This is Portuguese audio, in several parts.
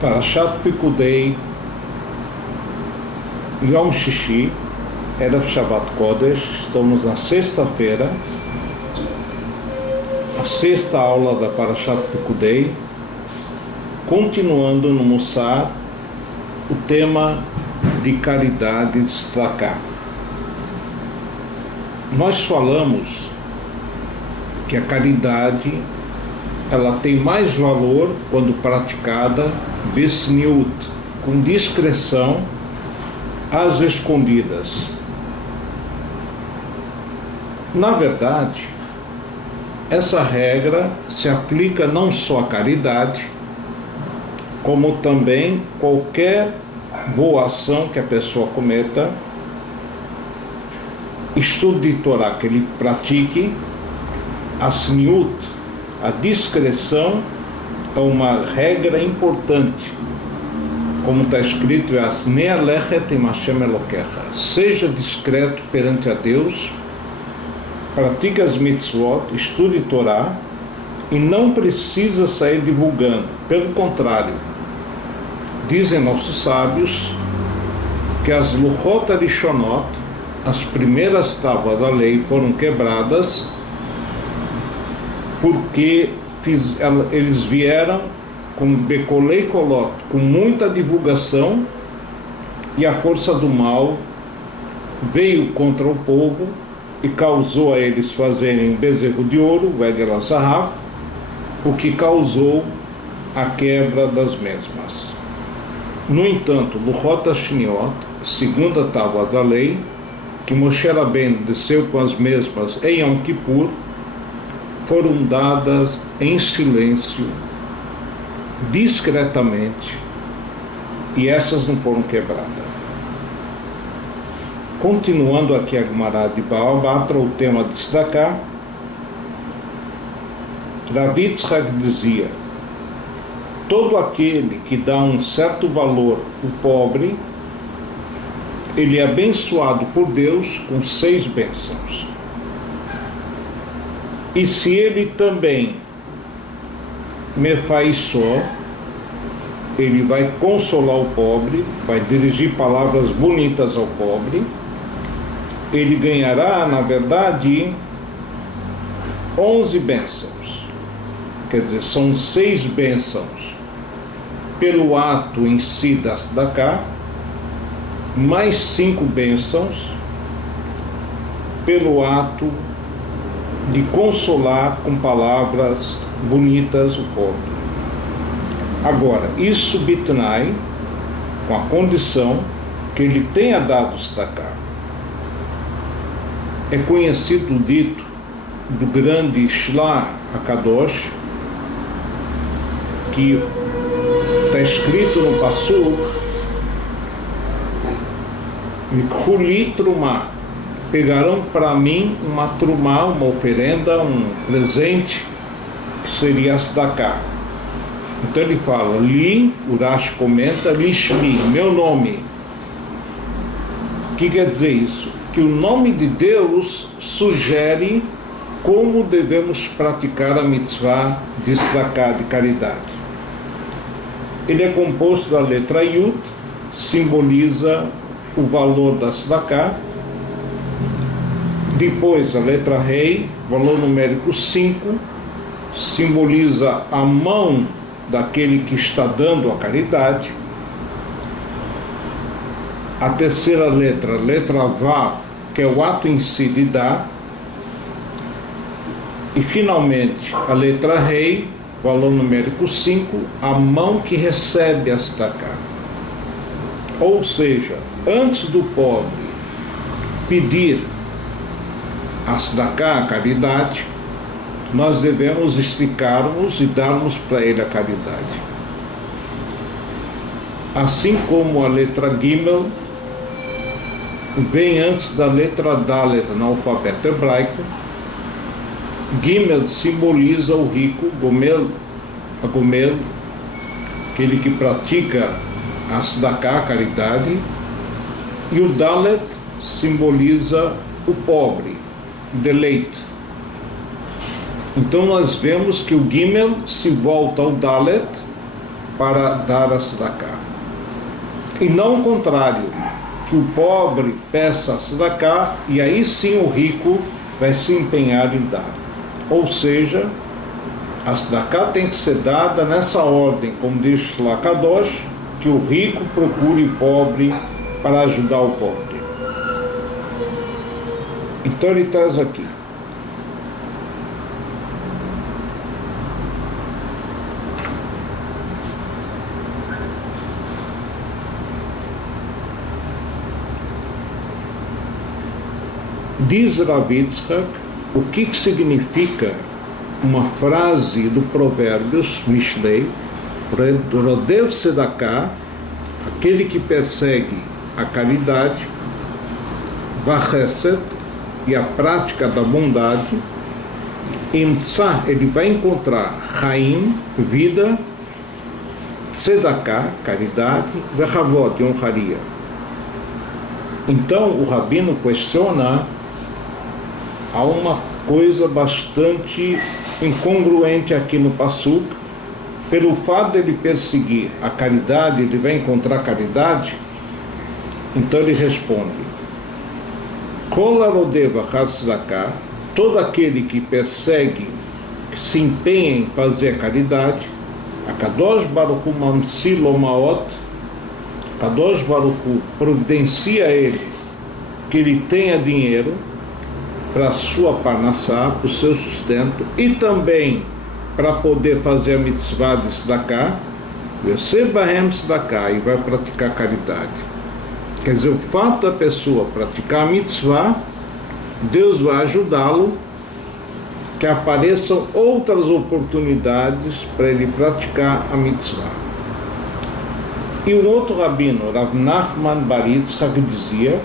Parashat Pikudei, Yom Shishi, Erev Shabbat Kodesh. Estamos na sexta-feira, a sexta aula da Parashat Pikudei, continuando no Mussar o tema de caridade de Tzedakah. Nós falamos que a caridade ela tem mais valor quando praticada besniut, com discrição, às escondidas. Na verdade, essa regra se aplica não só à caridade, como também qualquer boa ação que a pessoa cometa, estudo de Torá que ele pratique, asniut, a discrição é uma regra importante, como está escrito, seja discreto perante a Deus, pratique as mitzvot, estude Torá, e não precisa sair divulgando. Pelo contrário, dizem nossos sábios que as luchot arishonot, as primeiras tábuas da lei, foram quebradas porque eles vieram com becolei colot, com muita divulgação, e a força do mal veio contra o povo e causou a eles fazerem bezerro de ouro, o Egel HaZahav, o que causou a quebra das mesmas. No entanto, Luchot HaShniot, segunda tábua da lei, que Moshe Rabbeinu desceu com as mesmas em Yom Kippur, foram dadas em silêncio, discretamente, e essas não foram quebradas. Continuando aqui a Gemara de Bava Batra, o tema de Tzedakah, Rav Yitzchak dizia: todo aquele que dá um certo valor ao pobre, ele é abençoado por Deus com 6 bênçãos. E se ele também me faz só, ele vai consolar o pobre, vai dirigir palavras bonitas ao pobre, ele ganhará, na verdade, 11 bênçãos. Quer dizer, são 6 bênçãos pelo ato em si da Tzedakah, mais 5 bênçãos pelo ato de consolar com palavras bonitas o pobre. Agora, isso bitnai, com a condição que ele tenha dado Tzedakah. É conhecido o dito do grande Shlah HaKadosh, que está escrito no Passuk, Mikuli Trumah, pegarão para mim uma trumá, uma oferenda, um presente, que seria a Tzedakah. Então ele fala, Li, Urash comenta, Lishmi, meu nome. O que quer dizer isso? Que o nome de Deus sugere como devemos praticar a mitzvah de Tzedakah, de caridade. Ele é composto da letra Yud, simboliza o valor da Tzedakah. Depois a letra Rei, valor numérico 5, simboliza a mão daquele que está dando a caridade. A terceira letra, letra Vav, que é o ato em si de dar. E finalmente a letra Rei, valor numérico 5, a mão que recebe a Tzedakah. Ou seja, antes do pobre pedir a Tzedakah, a caridade, nós devemos esticarmos e darmos para ele a caridade. Assim como a letra Gimel vem antes da letra Dalet no alfabeto hebraico, Gimel simboliza o rico, Gomel, aquele que pratica a Tzedakah, a caridade, e o Dalet simboliza o pobre, deleite. Então nós vemos que o Gimel se volta ao Dalet para dar a tzedakah. E não o contrário, que o pobre peça a tzedakah e aí sim o rico vai se empenhar em dar. Ou seja, a tzedakah tem que ser dada nessa ordem, como diz Shlach Kadosh, que o rico procure o pobre para ajudar o pobre. Então ele traz aqui. Diz Rav Yitzchak o que significa uma frase do Provérbios, Mishlei, Rodev Tzedakah, aquele que persegue a caridade, Vachesed, e a prática da bondade, Imtsa, ele vai encontrar Chaim, vida, Tzedakah, caridade, Vechavod, honraria. Então o Rabino questiona, há uma coisa bastante incongruente aqui no Passuk. Pelo fato de ele perseguir a caridade, ele vai encontrar caridade. Então ele responde: Kol harodeva achar tzedakah, todo aquele que persegue, que se empenha em fazer a caridade, Akadosh Baruch Hu mamtzi lo maot, Kadosh Baruch Hu providencia a ele que ele tenha dinheiro para a sua parnassá, para o seu sustento, e também para poder fazer a mitzvah de tzedakah, Yosef Bahem tzedakah, e vai praticar caridade. Quer dizer, o fato da pessoa praticar a mitzvah, Deus vai ajudá-lo, que apareçam outras oportunidades para ele praticar a mitzvah. E um outro rabino, Rav Nachman bar Yitzchak, dizia: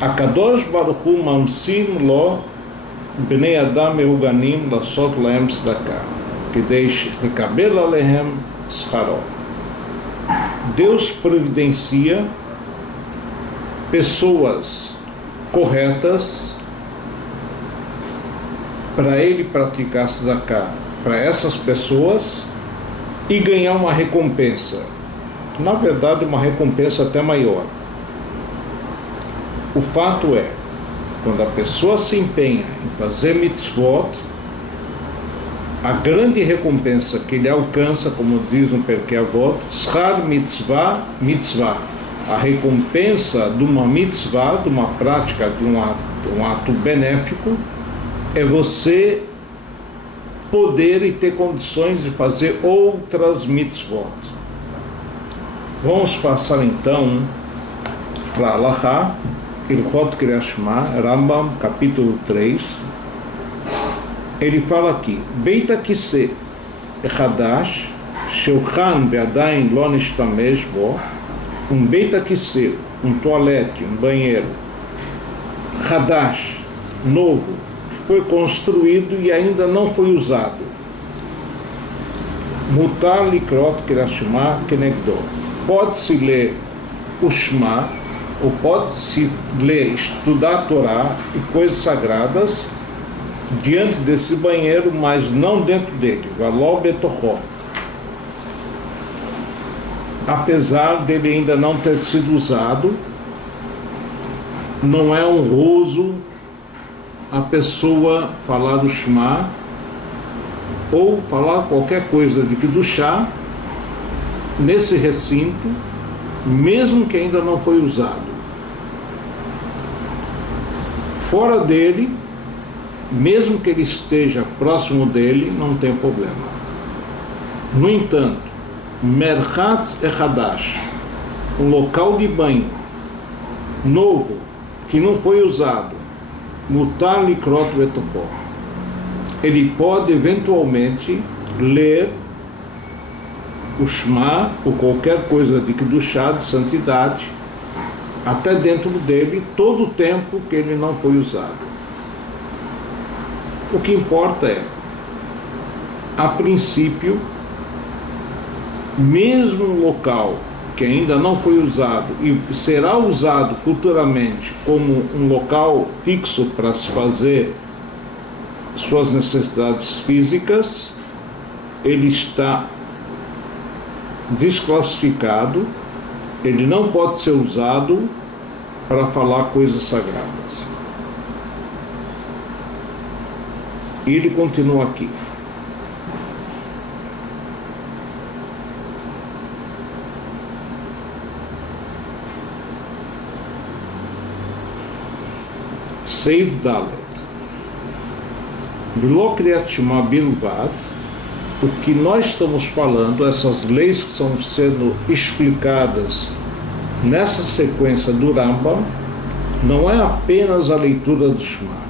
Akadosh Baruch Hu mamsim lo bnei adam mehuganim lasot lahem tzedakah, kedei lekabel alehem scharo. Deus providencia pessoas corretas para ele praticar tzedakah para essas pessoas e ganhar uma recompensa. Na verdade, uma recompensa até maior. O fato é, quando a pessoa se empenha em fazer mitzvot, a grande recompensa que ele alcança, como diz um Perkei Avot, Schar mitzvah, mitzvah. A recompensa de uma mitzvah, de uma prática, de um ato benéfico, é você poder e ter condições de fazer outras mitzvot. Vamos passar então para Halachá, Ilchot Kriyat Shema, Rambam, capítulo 3. Ele fala aqui: Beit HaKiseh Hadash, Shulchan ve'adayin lo nishtamesh bo, Beit HaKiseh, toalete, banheiro, Hadash, novo, que foi construído e ainda não foi usado. Mutar likrot Kriyat Shema kenegdo. Pode-se ler o Shema, ou pode-se ler, estudar a Torá e coisas sagradas diante desse banheiro, mas não dentro dele, Való Betochó. Apesar dele ainda não ter sido usado, não é honroso a pessoa falar do Shema ou falar qualquer coisa de Kedushá nesse recinto, mesmo que ainda não foi usado. Fora dele, mesmo que ele esteja próximo dele, não tem problema. No entanto, Merchatz Hadash, um local de banho novo, que não foi usado, Mutar likrot betochó, ele pode eventualmente ler o Shema ou qualquer coisa de Kedushá, de santidade, até dentro dele, todo o tempo que ele não foi usado. O que importa é, a princípio, mesmo um local que ainda não foi usado e será usado futuramente como um local fixo para se fazer suas necessidades físicas, ele está desclassificado, ele não pode ser usado para falar coisas sagradas. E ele continua aqui. Seiv Dalet. V'lo Kriyat Shema Bilvad. O que nós estamos falando, essas leis que estão sendo explicadas nessa sequência do Rambam, não é apenas a leitura do Shema.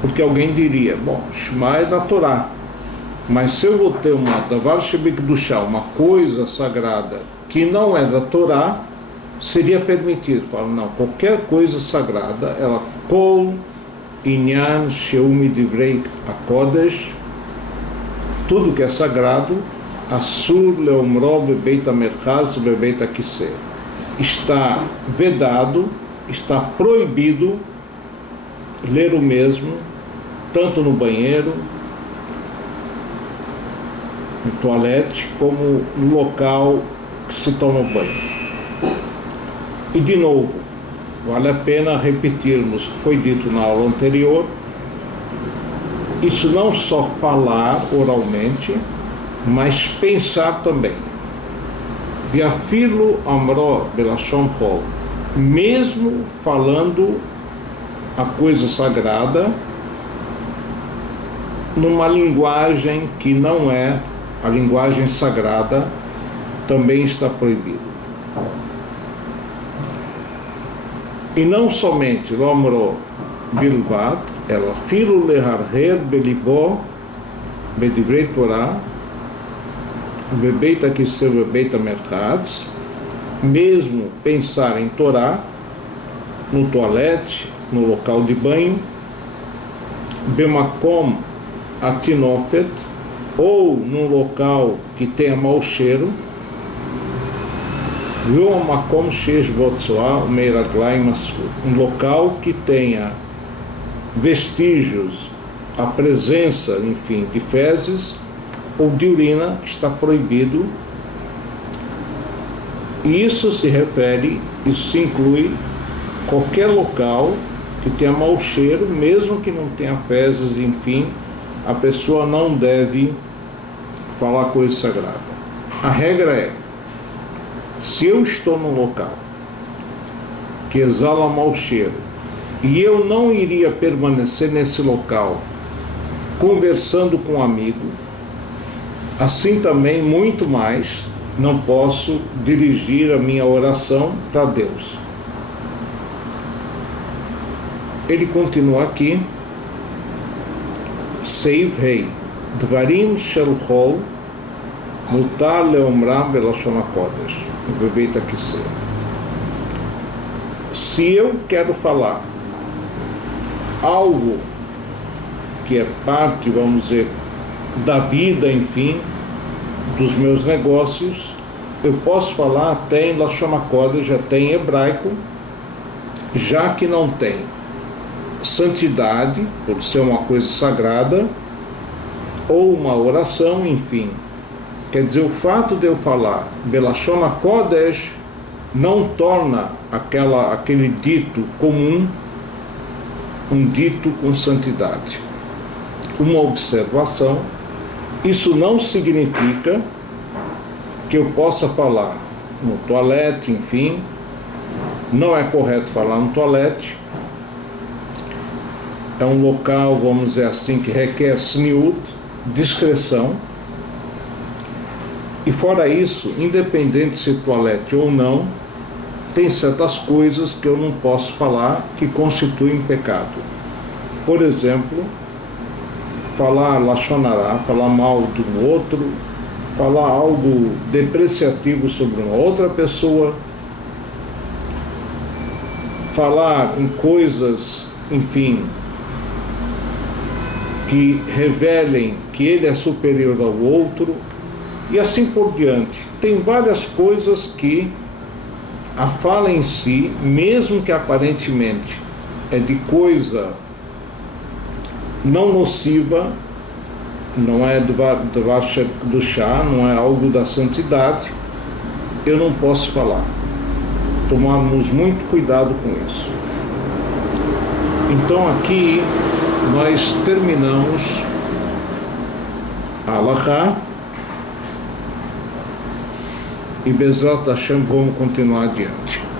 Porque alguém diria, bom, Shema é da Torá, mas se eu vou ter uma Davar Shebikdushá, uma coisa sagrada que não é da Torá, seria permitido. Fala, não, qualquer coisa sagrada, ela Kol Inyan Sheumi Divrei HaKodesh, tudo que é sagrado, Asur Leomro Bebeit HaMerchaz Bebeit HaKiseh, está vedado, está proibido ler o mesmo, tanto no banheiro, no toalete, como no local que se toma banho. E de novo, vale a pena repetirmos o que foi dito na aula anterior. Isso não só falar oralmente, mas pensar também. Viafilo amro belashon hol, mesmo falando a coisa sagrada numa linguagem que não é a linguagem sagrada, também está proibido. E não somente lo amro bilvad, ela filo leharher belibó bedivrei Torá bebeit HaKiseh bebeit HaMerchaz, mesmo pensar em Torá no toalete, no local de banho, bemakom atinofet, ou num local que tenha mau cheiro, um local que tenha vestígios, a presença, enfim, de fezes ou de urina, que está proibido. E isso se inclui qualquer local que tenha mau cheiro, mesmo que não tenha fezes, enfim, a pessoa não deve falar coisa sagrada. A regra é, se eu estou num local que exala mau cheiro e eu não iria permanecer nesse local conversando com um amigo, assim também, muito mais, não posso dirigir a minha oração para Deus. Ele continua aqui, Seiv Rei, Dvarim Shel Chol, Mutar Leomram Belashon HaKodesh, Bebeit HaKiseh. Se eu quero falar algo que é parte, vamos dizer, da vida, enfim, dos meus negócios, eu posso falar até em Lashon HaKodesh, até em hebraico, já que não tem santidade, por ser uma coisa sagrada, ou uma oração, enfim. Quer dizer, o fato de eu falar Belashon HaKodesh não torna aquele dito comum um dito com santidade. Uma observação, isso não significa que eu possa falar no toalete, enfim, não é correto falar no toalete, é um local, vamos dizer assim, que requer sniut, discrição, e fora isso, independente se toalete ou não, tem certas coisas que eu não posso falar que constituem pecado. Por exemplo, falar lashon hará, falar mal do outro, falar algo depreciativo sobre uma outra pessoa, falar em coisas, enfim, que revelem que ele é superior ao outro, e assim por diante. Tem várias coisas que a fala em si, mesmo que aparentemente é de coisa não nociva, não é Dvar do chá, não é algo da santidade, eu não posso falar. Tomarmos muito cuidado com isso. Então aqui nós terminamos a Halakha e Bezrat Hashem vamos continuar adiante.